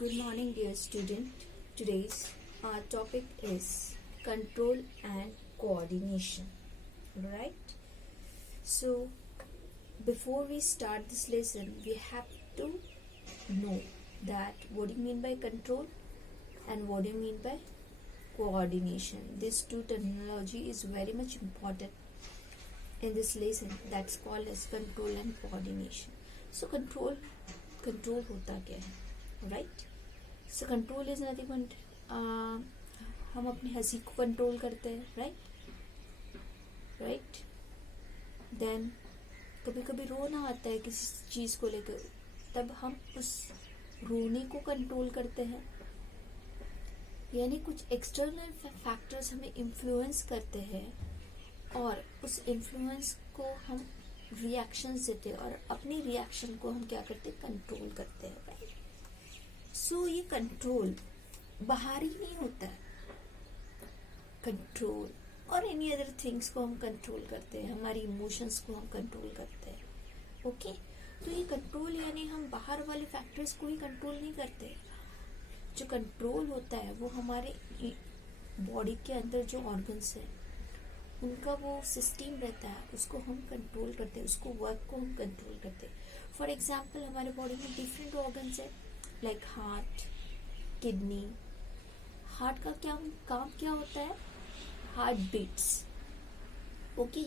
Good morning, dear student. Today's our topic is control and coordination. Right? So, before we start this lesson, we have to know that what do you mean by control and what do you mean by coordination. These two terminology is very much important in this lesson. That's called as control and coordination. So, control होता क्या है? Right. So control is nothing but हम अपनी हंसी को control करते हैं. Right. Then कभी कभी रोना आता है किसी चीज को लेकर, तब हम उस रोने को कंट्रोल करते हैं. यानी कुछ एक्सटर्नल फैक्टर्स हमें इन्फ्लुएंस करते हैं और उस इन्फ्लुएंस को हम रिएक्शंस देते हैं और अपनी रिएक्शन को हम क्या करते हैं, कंट्रोल करते हैं. राइट. सो ये कंट्रोल बाहर ही नहीं होता है. कंट्रोल और एनी अदर थिंग्स को हम कंट्रोल करते हैं, हमारी इमोशंस को हम कंट्रोल करते हैं. ओके. तो ये कंट्रोल यानी हम बाहर वाले फैक्टर्स को ही कंट्रोल नहीं करते. जो कंट्रोल होता है वो हमारे बॉडी के अंदर जो ऑर्गन्स है उनका वो सिस्टम रहता है, उसको हम कंट्रोल करते हैं, उसको वर्क को हम कंट्रोल करते हैं. फॉर एग्जाम्पल हमारे बॉडी में डिफरेंट ऑर्गन्स है लाइक हार्ट, किडनी. हार्ट का काम क्या होता है? Heart beats. ओके.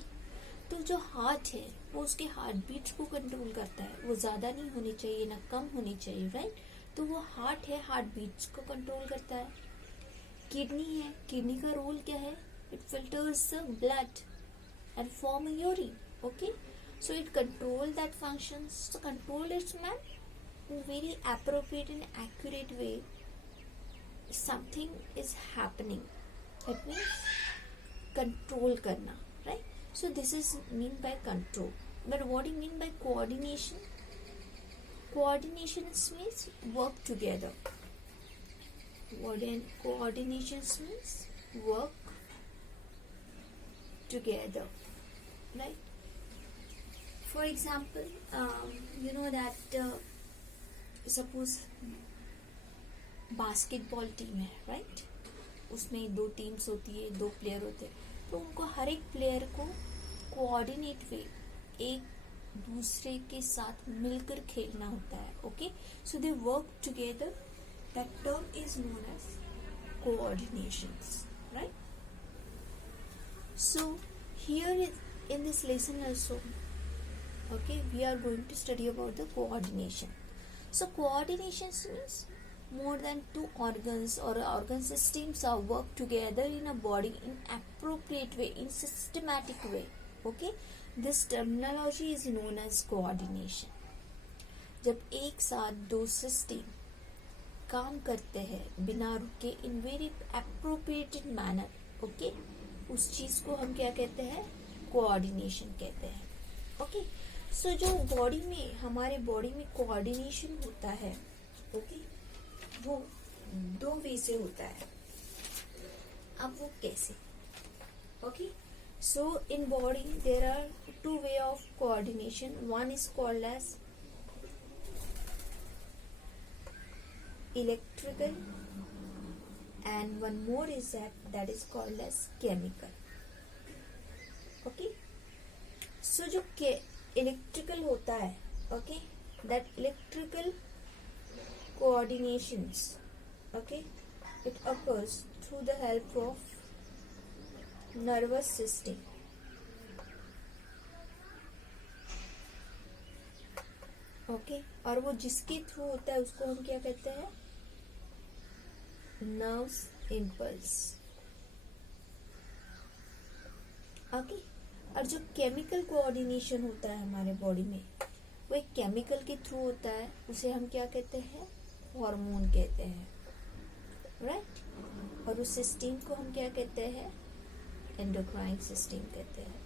तो जो हार्ट है वो उसके हार्ट बीट्स को कंट्रोल करता है. वो ज्यादा नहीं होनी चाहिए ना कम होनी चाहिए. राइट. तो वो हार्ट है, हार्ट बीट्स को कंट्रोल करता है. किडनी है, किडनी का रोल क्या है? It filters the blood and form a urine. Okay, so it control that functions. So control its man in very appropriate and accurate way. Something is happening. It means control karna, right? So this is mean by control. But what do you mean by coordination? Coordination means work together. Coordination means work together, right? For example, you know that suppose basketball team है. Right. उसमें 2 teams होती है, 2 player होते हैं. तो उनको हर एक player को कोऑर्डिनेट वे एक दूसरे के साथ मिलकर खेलना होता है. Okay. So they work together. That term is known as coordinations. Right. So here in this lesson also, okay, we are going to study about the coordination. So coordination means more than 2 organs or organ systems are work together in a body in appropriate way, in systematic way. Okay, this terminology is known as coordination. जब एक साथ 2 system काम करते हैं बिना रुके in very appropriate manner, okay, उस चीज को हम क्या कहते हैं? कोऑर्डिनेशन कहते हैं. ओके. सो जो बॉडी में हमारे बॉडी में कोऑर्डिनेशन होता है, ओके, वो 2 वे से होता है. अब वो कैसे? Okay. So in body there are 2 way of coordination. One is called as electrical and one more is that is called as chemical. Okay. So जो electrical होता है, okay, that electrical coordinations, okay, it occurs through the help of nervous system. Okay. और वो जिसके through होता है उसको हम क्या कहते हैं? Nerves impulse. ओके. और जो केमिकल कोऑर्डिनेशन होता है हमारे बॉडी में वो एक केमिकल के थ्रू होता है. उसे हम क्या कहते हैं? हार्मोन कहते हैं. राइट. और उस सिस्टम को हम क्या कहते हैं? एंडोक्राइन सिस्टम कहते हैं.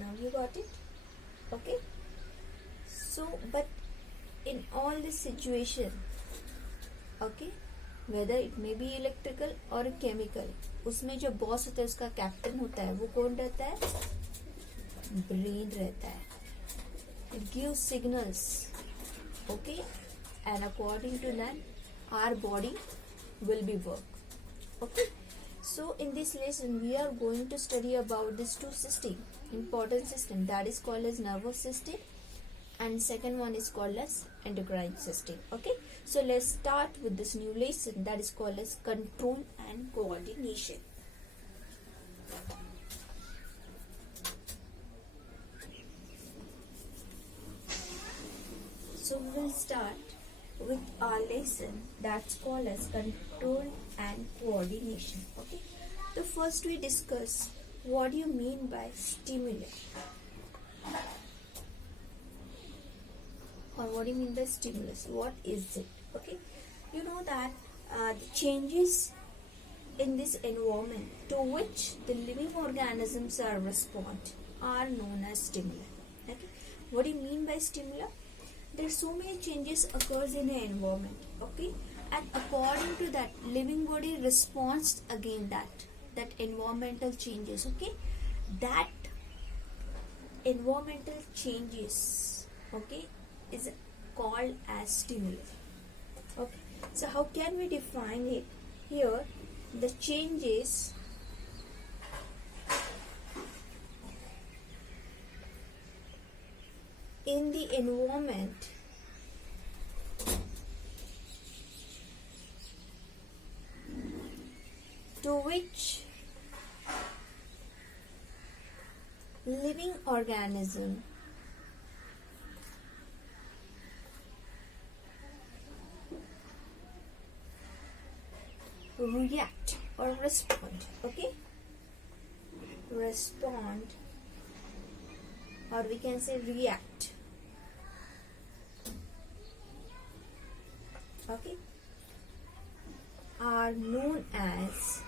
Now you got it? Okay. So, but in all this situation, okay, whether it may be electrical or chemical, उसमें जो बॉस होता है उसका कैप्टन होता है वो कौन रहता है? ब्रेन रहता है. it gives signals, okay, and according to that our body will be work. Okay, so in this lesson we are going to study about these two system, important system, that is called as nervous system, and second one is called as endocrine system. Okay, so let's start with this new lesson that is called as control and coordination. So we will start with our lesson that's called as control and coordination. Okay, so first we discuss what do you mean by stimuli, or what do you mean by stimulus, what is it? Okay, you know that the changes in this environment to which the living organisms are respond are known as stimuli. Okay, what do you mean by stimuli? There are so many changes occurs in the environment, okay, and according to that living body responds again that environmental changes. Okay, that environmental changes, okay, is called as stimulus. Okay, so how can we define it? Here the changes in the environment to which living organism react or respond. Okay, respond, or we can say react. Okay, are known as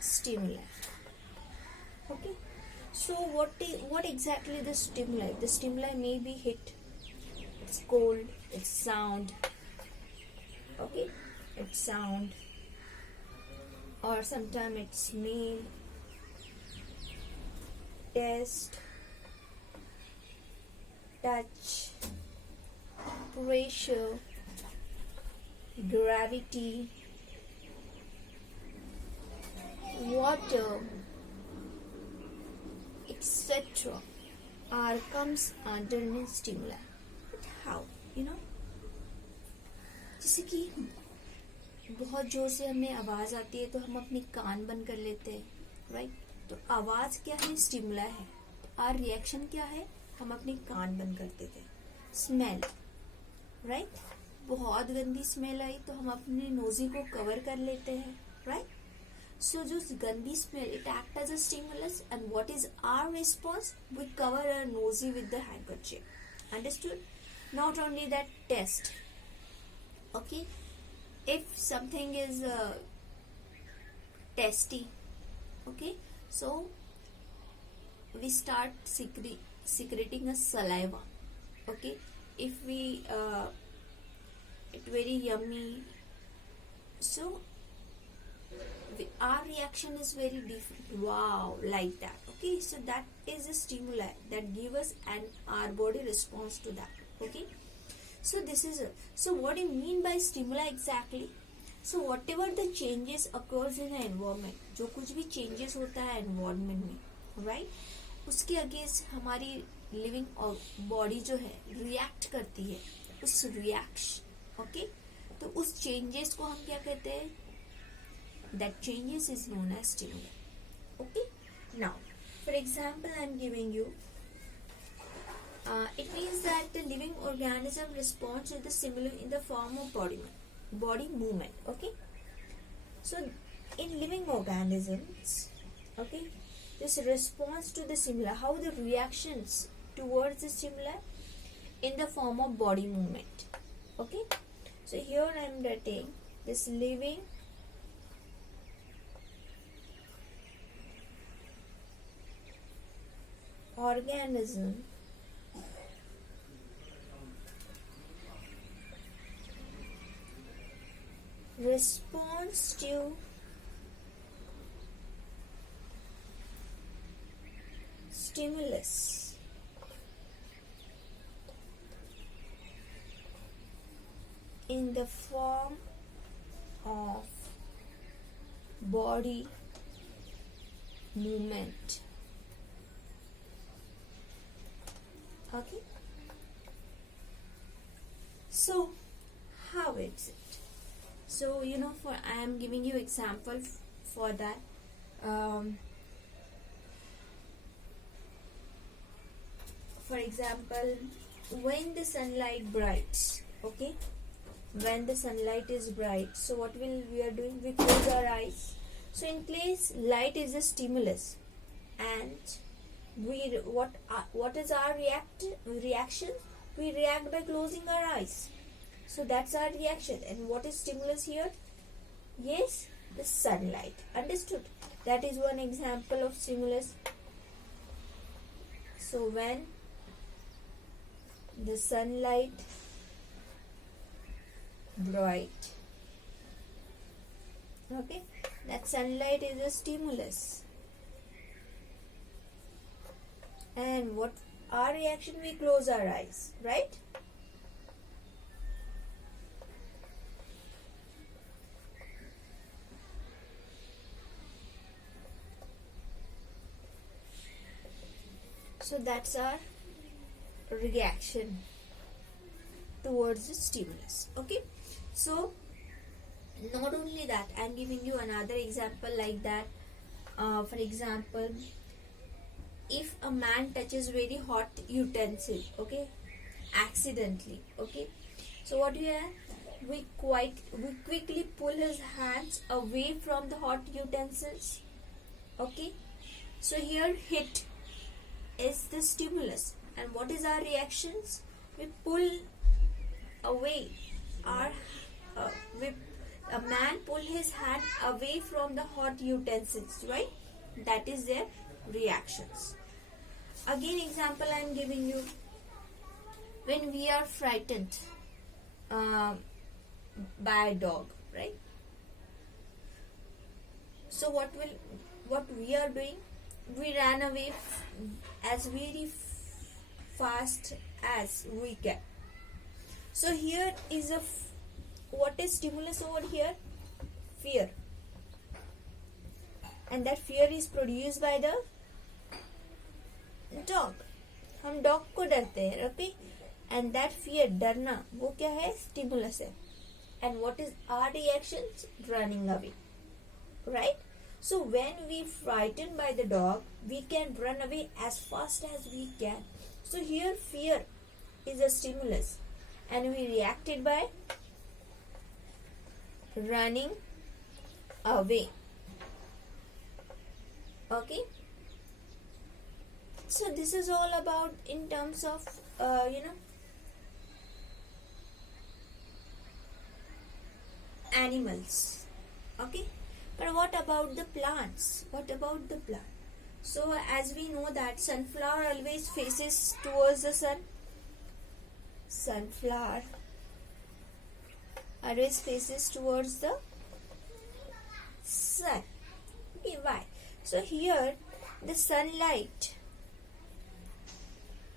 stimuli. Okay, so what exactly the stimuli? The stimuli may be hit, it's cold, it's sound, okay, it's sound, or sometimes it's smell, taste, touch, pressure, gravity, water, etc. are comes underneath stimuli. But how? जैसे कि बहुत जोर से हमें आवाज आती है तो हम अपने कान बंद कर लेते हैं, राइट? तो आवाज क्या है? स्टिमुला है. और रिएक्शन क्या है? हम अपने कान बंद कर देते हैं. Smell, right? बहुत गंदी स्मेल आई तो हम अपने नोजी को कवर कर लेते हैं, राइट? So जो गंदी smell, it act as a stimulus, and what is our response? We cover our nosy with the handkerchief. Understood? Not only that, taste. Okay, if something is tasty, okay, so we start secreting a saliva. Okay, if we it very yummy, so our reaction is very different. Wow, like that. Okay, so that is a stimuli that give us, and our body responds to that. Okay, so this is so what do you mean by stimuli exactly? So whatever the changes occurs in the environment, जो कुछ भी changes होता है environment में, right, उसके against हमारी living body जो है react करती है, उस reaction, okay, तो उस changes को हम क्या कहते हैं? That changes is known as stimuli. Okay, now for example I am giving you it means that the living organism responds to the stimuli in the form of body movement. Okay, so in living organisms, okay, this response to the stimuli, how the reactions towards the stimuli in the form of body movement. Okay, so here I am writing this living organism responds to stimulus in the form of body movement. Okay, so how is it? So for I am giving you example for that. For example, when the sunlight brights, okay, when the sunlight is bright, so what will we are doing? We close our eyes. So in place, light is a stimulus, and we what is our reaction? We react by closing our eyes. So that's our reaction. And what is stimulus here? Yes, the sunlight. Understood? That is one example of stimulus. So when the sunlight bright, okay, that sunlight is a stimulus. And what our reaction? We close our eyes, right? So that's our reaction towards the stimulus. Okay, so not only that, I'm giving you another example like that. For example, if a man touches very hot utensil, okay, accidentally, okay, so what do you have? We quickly pull his hands away from the hot utensils. Okay, so here hit is the stimulus, and what is our reactions? We pull away our a man pull his hand away from the hot utensils, right? That is their reactions. Again, example I am giving you. When we are frightened by a dog, right? So what we are doing? We ran away as very fast as we can. So here is what is stimulus over here? Fear. And that fear is produced by the dog. हम dog को डरते हैं, okay? And that fear, डरना, वो क्या है? Stimulus है. And what is our reactions? Running away, right? So when we frightened by the dog, we can run away as fast as we can. So here fear is a stimulus, and we reacted by running away. Okay, so this is all about in terms of animals. Okay, but what about the plants? What about the plant? So as we know that sunflower always faces towards the sun. Sunflower always faces towards the sun. Okay, why? So here the sunlight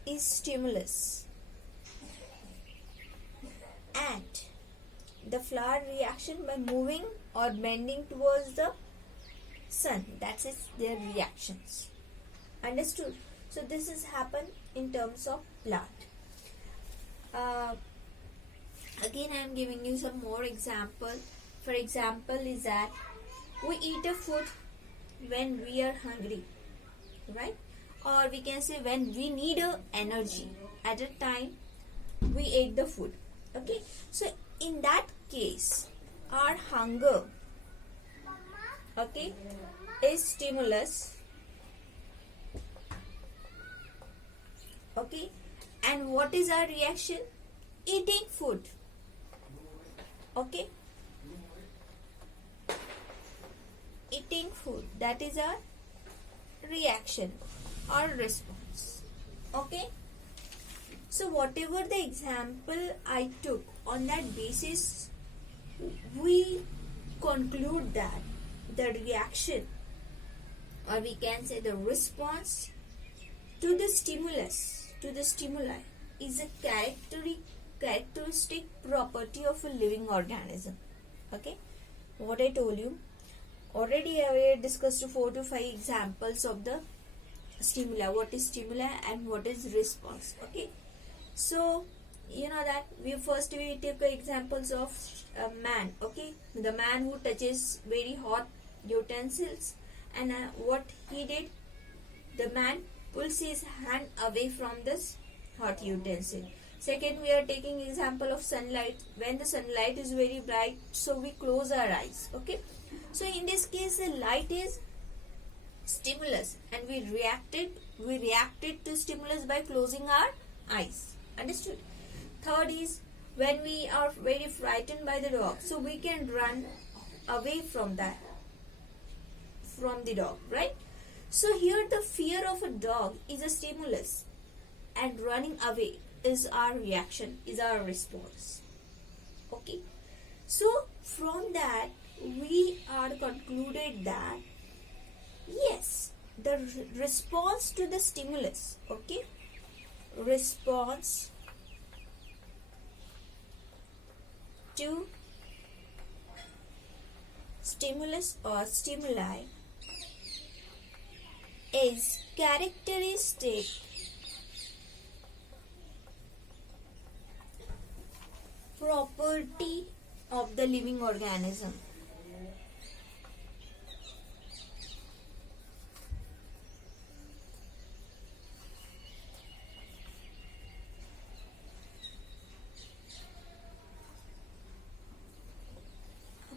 is stimulus, and the flower reaction by moving or bending towards the sun, that's it, their reactions. Understood? So this has happened in terms of plant. Again I am giving you some more example. For example is that we eat a food when we are hungry, right? Or we can say when we need a energy. At a time we ate the food. Okay, so in that case our hunger, okay, is stimulus. Okay, and what is our reaction? Eating food. Okay, eating food, that is our reaction or response. Okay, so whatever the example I took, on that basis we conclude that the reaction, or we can say the response, to the stimuli is a characteristic property of a living organism. Okay, what I told you already, I discussed 4 to 5 examples of the stimuli, what is stimuli and what is response. Okay, so you know that we take examples of a man. Okay, the man who touches very hot utensils, and what he did, the man pulls his hand away from this hot utensil. Second, we are taking example of sunlight. When the sunlight is very bright, so we close our eyes. Okay, so in this case the light is stimulus, and we reacted to stimulus by closing our eyes. Understood? Third is when we are very frightened by the dog, so we can run away from the dog, right? So here the fear of a dog is a stimulus, and running away is our reaction, is our response. Okay, so from that we are concluded that yes, the response to the stimulus, okay, response to stimulus or stimuli is characteristic property of the living organism.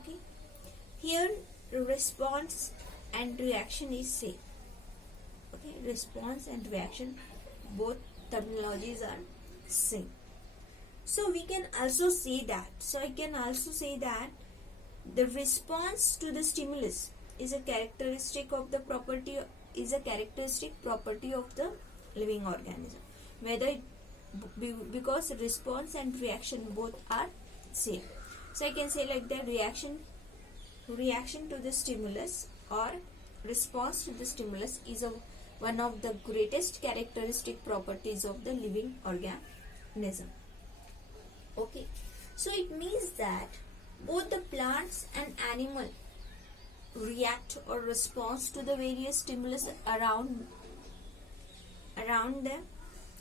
Okay, here response and reaction is same. Okay, response and reaction, both terminologies are same. So we can also say that, the response to the stimulus is a characteristic property of the living organism, because response and reaction both are same. So I can say like that, reaction to the stimulus or response to the stimulus is one of the greatest characteristic properties of the living organism. Okay, so it means that both the plants and animal react or respond to the various stimulus around them.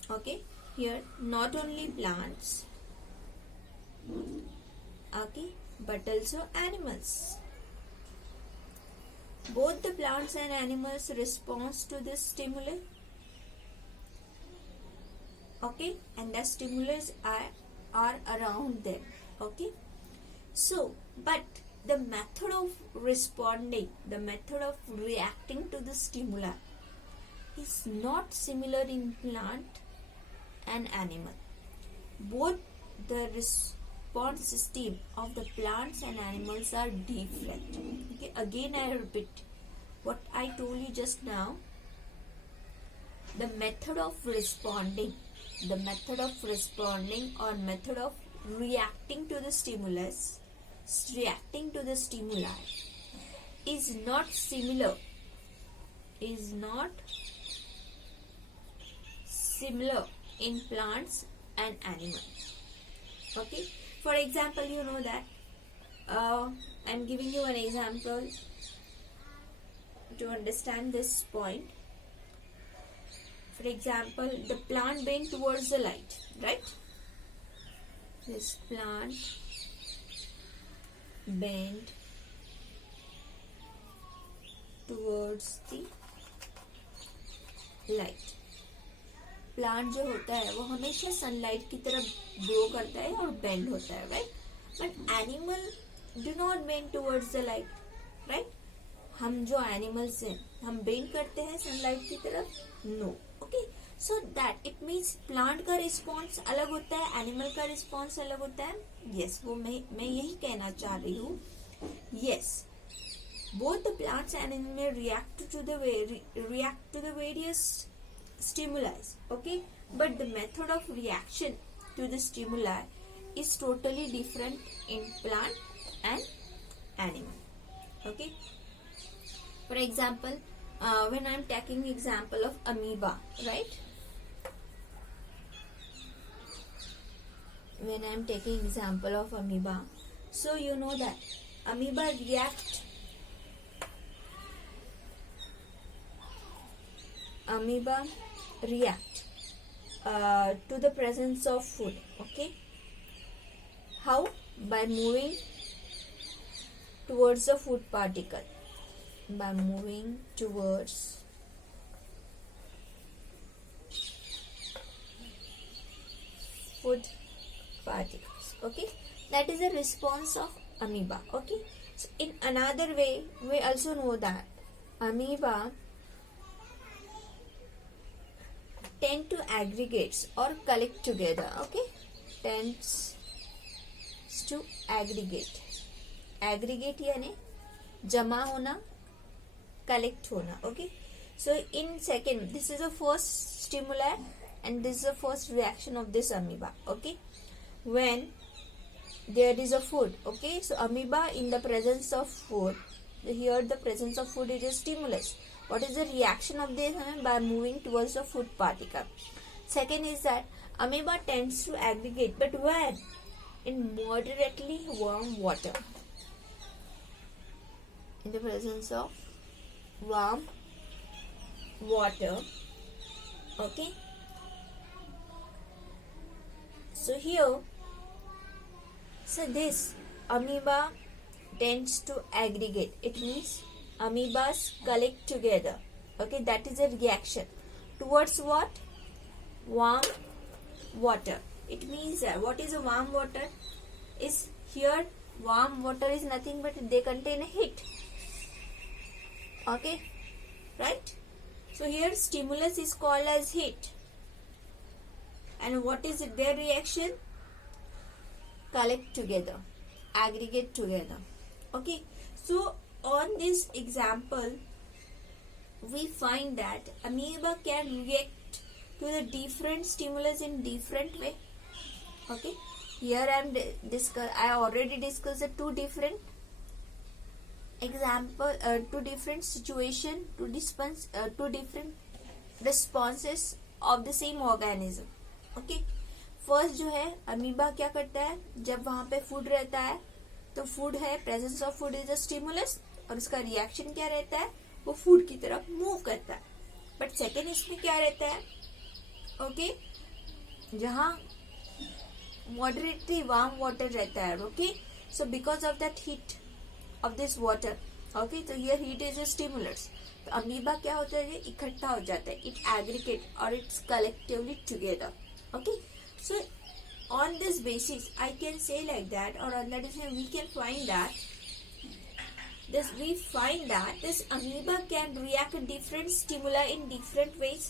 Okay, here not only plants, okay, but also animals. Both the plants and animals respond to this stimulus. Okay, and the stimulus are around them. Okay, so but the method of responding, the method of reacting to the stimuli is not similar in plant and animal. Both the response system of the plants and animals are different. Okay, again I repeat what I told you just now. The method of responding or method of reacting to the stimuli is not similar in plants and animals. Okay, for example, you know that I'm giving you an example to understand this point. For example, the plant bent towards the light, right? This plant bent towards the light. Plant जो होता है वो हमेशा sunlight की तरफ grow करता है और बेंड होता है, right? But animal do not bend towards the light, right? हम जो एनिमल्स हैं हम बेंड करते हैं सनलाइट की तरफ? No. Okay, so that it means plant का रिस्पॉन्स अलग होता है, एनिमल का रिस्पॉन्स अलग होता है. यस, वो मैं यही कहना चाह रही हूँ. Yes, both the plants and animals react to the various stimuli, okay, but the method of reaction to the stimuli is totally different in plant and animal. Okay, for example, when I'm taking example of amoeba, right? When I'm taking example of amoeba, so you know that amoeba react to the presence of food. Okay, how? By moving towards the food particle, by moving towards food particles. Okay, that is a response of amoeba. Okay, so in another way we also know that amoeba tend to aggregates or collect together. Okay, tends to aggregate यानी जमा होना, collect होना. Okay, so in second, this is the first stimuli and this is the first reaction of this amoeba. Okay, when there is a food. Okay, so amoeba in the presence of food, here the presence of food is a stimulus. What is the reaction of this? By moving towards the food particle. Second is that amoeba tends to aggregate, but when? In moderately warm water. In the presence of warm water. Okay, so here, so this amoeba tends to aggregate. It means amoebas collect together. Okay, that is a reaction towards what? Warm water. It means that what is a warm water? Is here warm water is nothing but they contain a heat. Okay, right? So here stimulus is called as heat. And what is it? Their reaction? Collect together, aggregate together. Okay, so on this example we find that amoeba can react to the different stimulus in different way. Okay, here I already discussed the two different example, two different situation, two different responses of the same organism. Okay, first जो है amoeba क्या करता है, जब वहां पे food रहता है तो फूड है, presence of food is a stimulus, और उसका रिएक्शन क्या रहता है, वो फूड की तरफ मूव करता है. बट सेकेंड इसमें क्या रहता है, ओके, जहां मॉडरेटली वार्म वाटर रहता है. Okay, so because of that heat of this water, okay, तो here heat is a stimulus. तो अमीबा क्या होता है, ये इकट्ठा हो जाता है, इट एग्रीगेट और it's collectively together. Okay, so on this basis I can say like that, or on that basis we can find that this amoeba can react to different stimuli in different ways.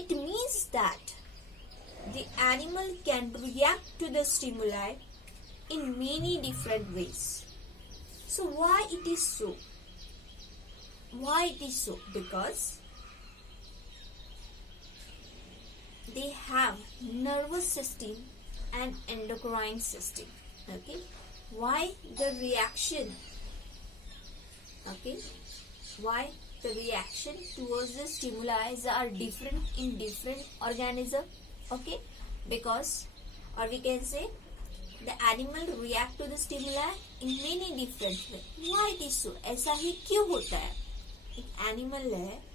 It means that the animal can react to the stimuli in many different ways. So why it is so? Because they have nervous system and endocrine system. Okay, why the reaction? Okay, why the reaction towards the stimuli are different in different organism? Okay, because, or we can say, the animal react to the stimuli in many different ways. Why it is so? ऐसा ही क्यों होता है? एक animal है,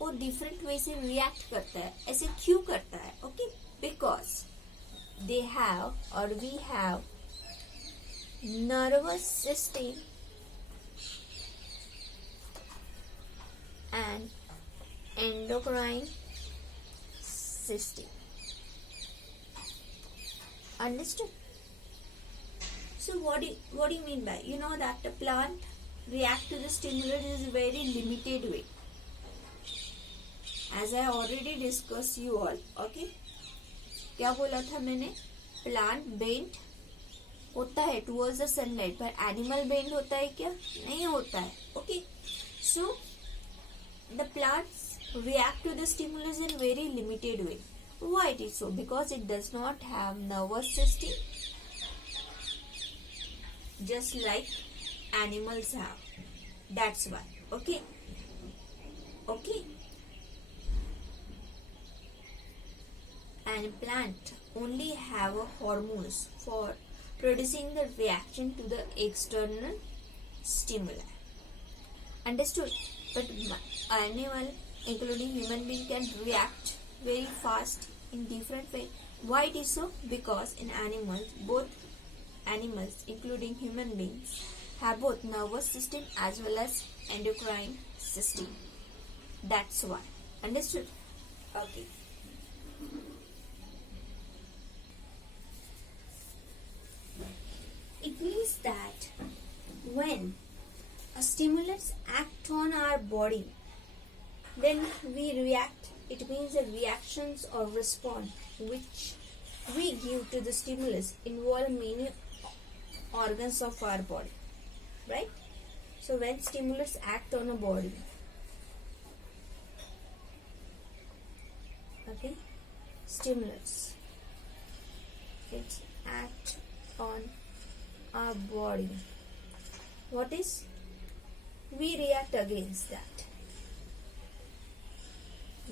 वो different way से react करता है, ऐसे क्यों करता है? ओके, बिकॉज दे हैव और we have nervous system and endocrine system. Understood? So what do you mean by, you know that the plant react to the stimulus is a very limited way, as I already discussed you all. Okay, क्या बोला था मैंने, plant bend होता है towards the sunlight, पर animal bend होता है क्या? नहीं होता है. Okay, so the plants react to the stimulus in very limited way. Why it is so? Because it does not have nervous system, just like animals have. That's why. Okay, Okay. And plant only have hormones for producing the reaction to the external stimuli. Understood? But animal, including human being, can react very fast in different way. Why it is so? Because in animals, both animals, including human beings, have both nervous system as well as endocrine system. That's why. Understood? Okay. It means that when a stimulus act on our body, then we react. It means the reactions or response which we give to the stimulus involve many organs of our body, right? So when stimulus act on a body, okay, stimulus, it act on our body, what is, we react against that,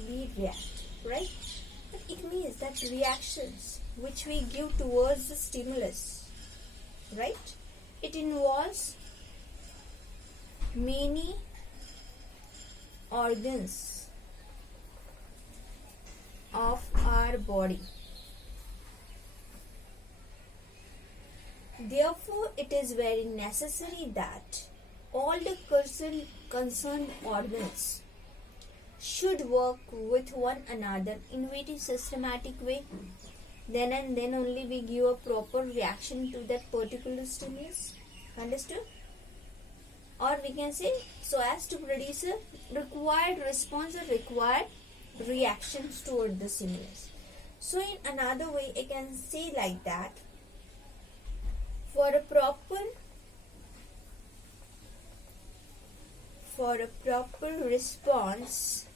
we react, right? But it means that reactions which we give towards the stimulus, right, it involves many organs of our body. Therefore, it is very necessary that all the concerned organs should work with one another in very systematic way. Then and then only we give a proper reaction to that particular stimulus. Understood? Or we can say, so as to produce a required response or required reactions toward the stimulus. So in another way, I can say like that, for a proper response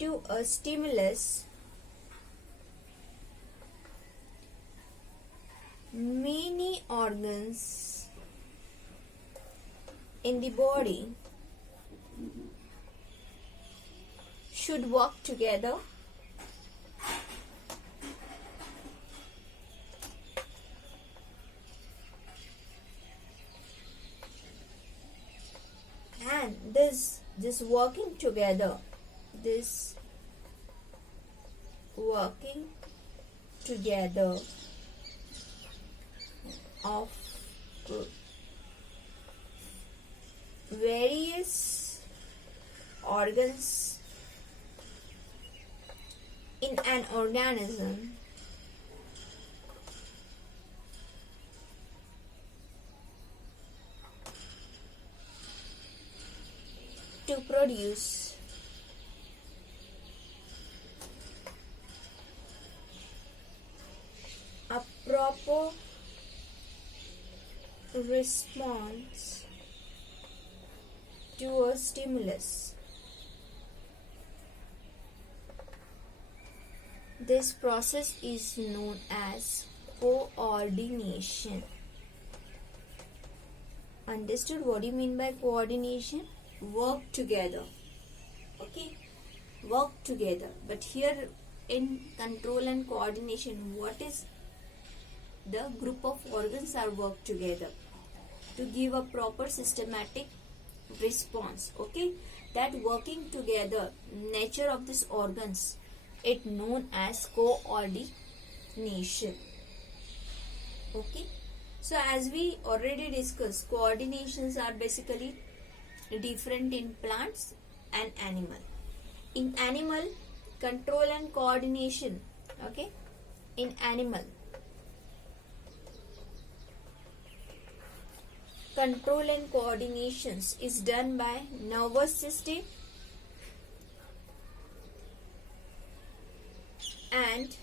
to a stimulus, many organs in the body should work together and this working together of various organs in an organism to produce a proper response to a stimulus. This process is known as coordination. Understood? What do you mean by coordination? Work together. Okay? Work together. But here in control and coordination, what is the group of organs are work together to give a proper systematic response. Okay? That working together, nature of these organs, it known as coordination. Okay? So as we already discussed, coordinations are basically different in plants and animal. In animal, control and coordination, okay, in animal, control and coordinations is done by nervous system and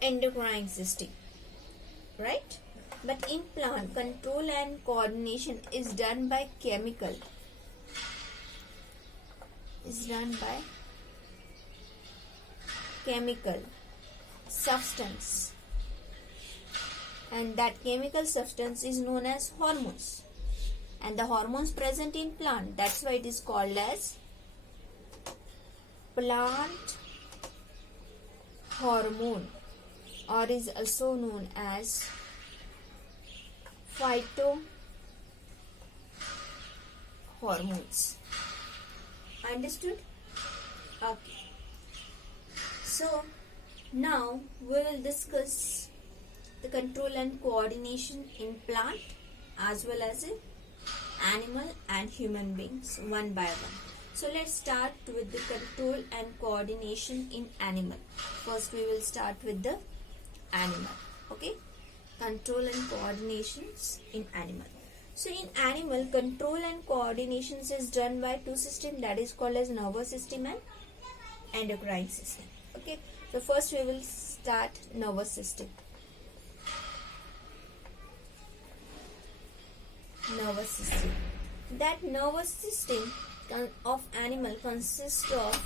endocrine system, right? But in plant, control and coordination is done by chemical, substance, and that chemical substance is known as hormones. And the hormones present in plant, that's why it is called as plant hormone, or is also known as phytohormones. Understood? Okay. So now we will discuss the control and coordination in plant as well as in animal and human beings one by one. So let's start with the control and coordination in animal. First we will start with the animal. Okay? Control and coordinations in animal. So in animal, control and coordinations is done by two systems, that is called as nervous system and endocrine system. Okay? So first we will start nervous system. Nervous system. That nervous system of animal consists of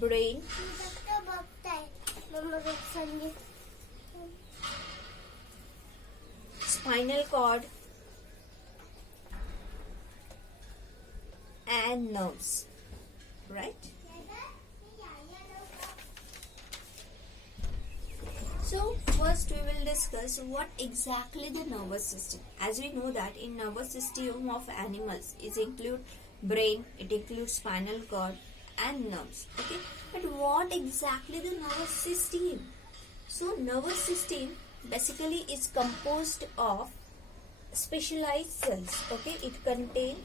brain, spinal cord and nerves, right? So first we will discuss what exactly the nervous system. As we know that in nervous system of animals it includes brain, it includes spinal cord and nerves. Okay, but what exactly the nervous system? So nervous system basically is composed of specialized cells. Okay, it contains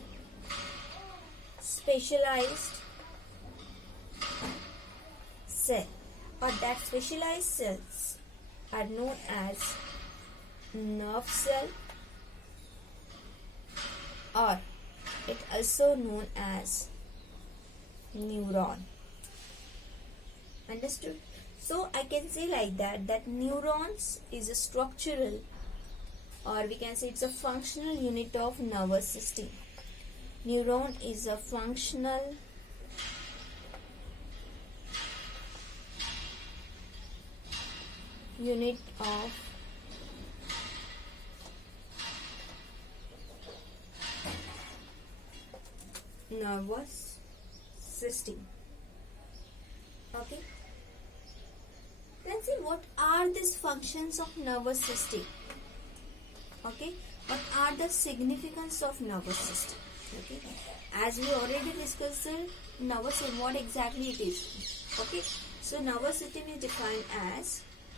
specialized cell, or that specialized cells are known as nerve cell, or it also known as neuron. Understood? So I can say like that neurons is a structural, or we can say it's a functional unit of nervous system. Neuron is a functional unit of nervous system. Okay, let's see what are these functions of nervous system. Okay, what are the significance of nervous system? Okay, as we already discussed nervous system, what exactly it is. Okay, so nervous system is defined as